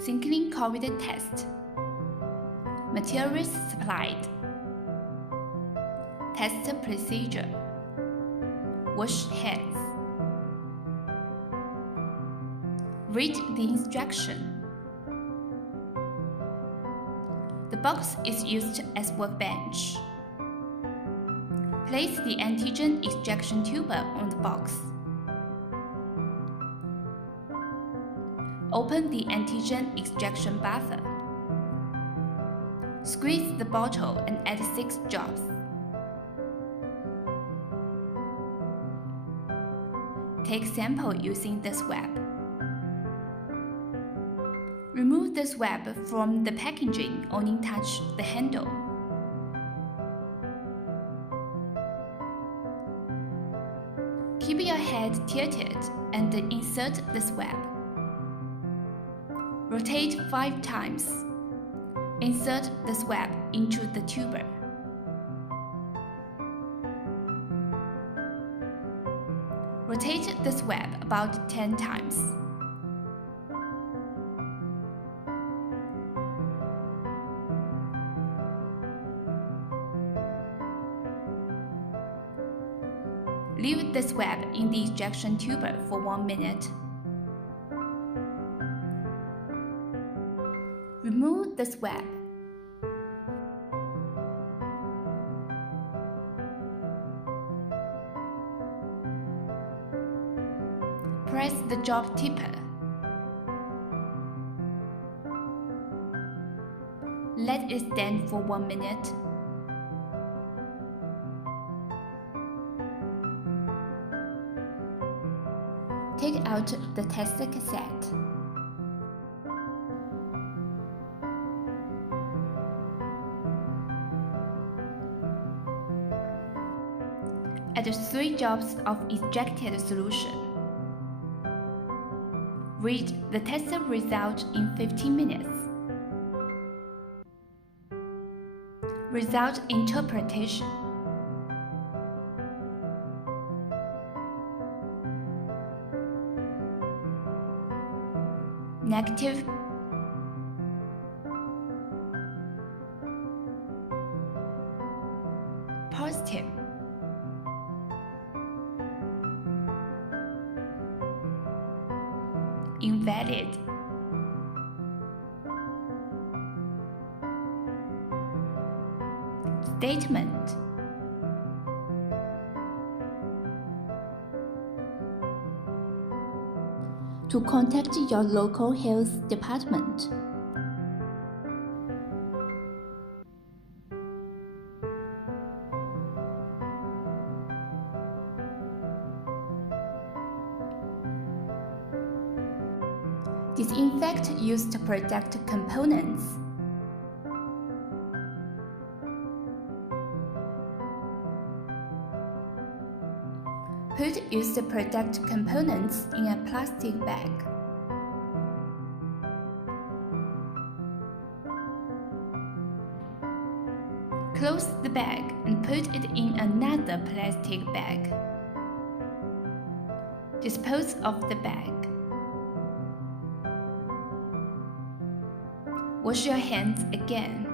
Singclean COVID test. Materials supplied. Test procedure. Wash hands. Read the instruction. The box is used as workbench. Place the antigen extraction tube on the box. Open the antigen extraction buffer. Squeeze the bottle and add 6 drops. Take sample using the swab. Remove the swab from the packaging, only touch the handle. Keep your head tilted and insert the swab. Rotate 5 times. Insert the swab into the tuber. Rotate the swab about 10 times. Leave the swab in the ejection tuber for 1 minute. Remove the swab. Press the drop tipper. Let it stand for 1 minute. Take out the test cassette. Add 3 drops of ejected solution. Read the test result in 15 minutes. Result interpretation. Negative. Positive. Invalid. Statement. To contact your local health department. Disinfect used product components. Put used product components in a plastic bag. Close the bag and put it in another plastic bag. Dispose of the bag. Wash your hands again.